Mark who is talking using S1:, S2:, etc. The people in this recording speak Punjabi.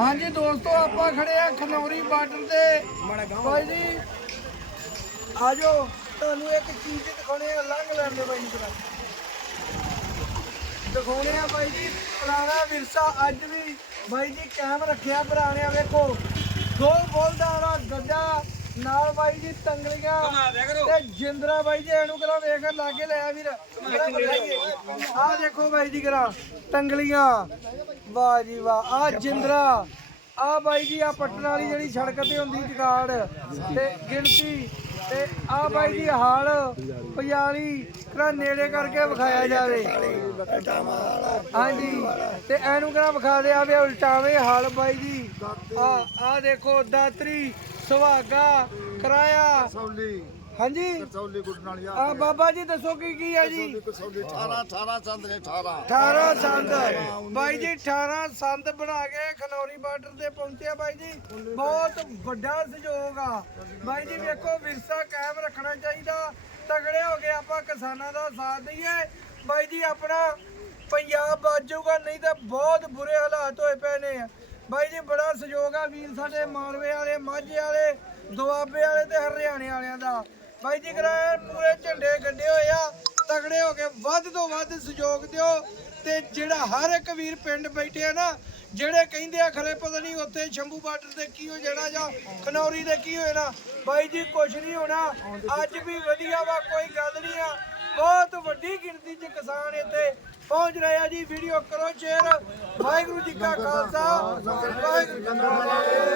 S1: ਹਾਂਜੀ ਦੋਸਤੋ ਆਪਾਂ ਖੜੇ ਆ ਖਨੌਰੀ ਬਾਰਡਰ ਤੇ। ਬਾਈ ਜੀ ਆਜੋ। ਤੁਹਾਨੂੰ ਇੱਕ ਚੀਜ਼ ਦਿਖਾਉਣੇ ਆ ਲੰਘ ਲੈਂਦੇ ਬਾਈ ਜੀ ਪਹਿਲਾਂ ਦਿਖਾਉਣੇ ਆ ਬਾਈ ਜੀ ਪੁਰਾਣਾ ਵਿਰਸਾ। ਅੱਜ ਵੀ ਬਾਈ ਜੀ ਕਾਇਮ ਰੱਖਿਆ ਪੁਰਾਣਿਆ ਵੇਖੋ। ਦੋ ਬੋਲਦਾਂ ਵਾਲਾ ਗੱਡਾ ਨਾਲ ਬਾਈ ਜੀ ਤੰਗਲੀਆਂ। ਤੇ ਜਿੰਦਰਾ ਬਾਈ ਜੀ ਇਹਨੂੰ ਕਰਾ ਵੇਖ ਲਾਗੇ ਲਿਆ ਵੀਰ। ਆਹ ਦੇਖੋ ਬਾਈ ਜੀ ਕਰਾ ਤੰਗਲੀਆਂ। ਵਾਹ ਜੀ ਵਾਹ। ਆ ਜਿੰਦਰਾ ਆ ਬਾਈ ਜੀ ਆ ਪੱਟਣ ਵਾਲੀ ਜਿਹੜੀ ਸੜਕ ਤੇ ਹੁੰਦੀ ਜਗਾੜ। ਤੇ ਗਿਣਤੀ, ਤੇ ਆ ਬਾਈ ਜੀ ਹਾਲ 45 ਕਰਾ ਨੇੜੇ ਕਰਕੇ ਵਿਖਾਇਆ ਜਾਵੇ। ਹਾਂਜੀ, ਤੇ ਇਹਨੂੰ ਕਰਾ ਵਿਖਾ ਦੇ ਆਵੇ ਉਲਟਾਵੇਂ ਹਾਲ ਬਾਈ ਜੀ। ਆ ਆ ਦੇਖੋ, ਦਾਤਰੀ, ਸੁਹਾਗਾ ਕਰਾਇਆ ਹਾਂਜੀ।
S2: ਕਸੌਲੀ ਗੁੱਡਣ ਵਾਲੀ
S1: ਆ ਬਾਬਾ ਜੀ ਦੱਸੋ ਕੀ ਕੀ ਆ ਜੀ?
S2: ਕਸੌਲੀ 18 18 ਚੰਦ ਨੇ 18
S1: 18 ਸੰਦ ਬਾਈ ਜੀ 18 ਸੰਦ ਬਣਾ ਕੇ ਖਨੌਰੀ ਬਾਰਡਰ ਤੇ ਪਹੁੰਚਿਆ ਬਾਈ ਜੀ। ਬਹੁਤ ਵੱਡਾ ਸਹਿਯੋਗ ਆ। ਬਾਈ ਜੀ ਵੇਖੋ ਵਿਰਸਾ ਕਾਇਮ ਰੱਖਣਾ ਚਾਹੀਦਾ। ਤਗੜੇ ਹੋ ਕੇ ਆਪਾਂ ਕਿਸਾਨਾਂ ਦਾ ਸਾਥ ਦਈਏ। ਬਾਈ ਜੀ ਆਪਣਾ ਪੰਜਾਬ ਬਾਜੂਗਾ ਨਹੀਂ ਤਾਂ ਬਹੁਤ ਬੁਰੇ ਹਾਲਾਤ ਹੋਏ ਪਏ ਨੇ। ਬਾਈ ਜੀ ਬੜਾ ਸਹਿਯੋਗ ਆ ਵੀਰ ਸਾਡੇ ਮਾਲਵੇ ਵਾਲੇ ਮਾਝੇ ਵਾਲੇ ਦੁਆਬੇ ਵਾਲੇ ਤੇ ਹਰਿਆਣੇ ਵਾਲਿਆਂ ਦਾ। ਬਾਈ ਜੀ ਕਰਾ ਪੂਰੇ ਝੰਡੇ ਗੱਡੇ ਹੋਏ ਆ ਤਗੜੇ ਹੋ ਕੇ ਵੱਧ ਤੋਂ ਵੱਧ ਸਹਿਯੋਗ ਦਿਓ। ਤੇ ਜਿਹੜਾ ਹਰ ਇੱਕ ਵੀਰ ਪਿੰਡ ਬੈਠੇ ਆ ਨਾ, ਜਿਹੜੇ ਕਹਿੰਦੇ ਆ ਖਰੇ ਪਤਾ ਨਹੀਂ ਉੱਥੇ ਸ਼ੰਭੂ ਬਾਰਡਰ ਤੇ ਕੀ ਹੋ ਜਾਣਾ ਜਾਂ ਖਨੌਰੀ ਦੇ ਕੀ ਹੋਣਾ ਬਾਈ ਜੀ ਕੁਛ ਨਹੀਂ ਹੋਣਾ। ਅੱਜ ਵੀ ਵਧੀਆ ਵਾ, ਕੋਈ ਗੱਲ ਨਹੀਂ ਆ। ਬਹੁਤ ਵੱਡੀ ਗਿਣਤੀ 'ਚ ਕਿਸਾਨ ਇੱਥੇ ਪਹੁੰਚ ਰਹੇ ਆ ਜੀ। ਵੀਡੀਓ ਕਰੋ ਸ਼ੇਅਰ ਵਾਹਿਗੁਰੂ ਜੀ ਕਾ ਖਾਲਸਾ। ਵਾਹਿਗੁਰੂ ਜੀ ਕੀ ਫਤਿਹ।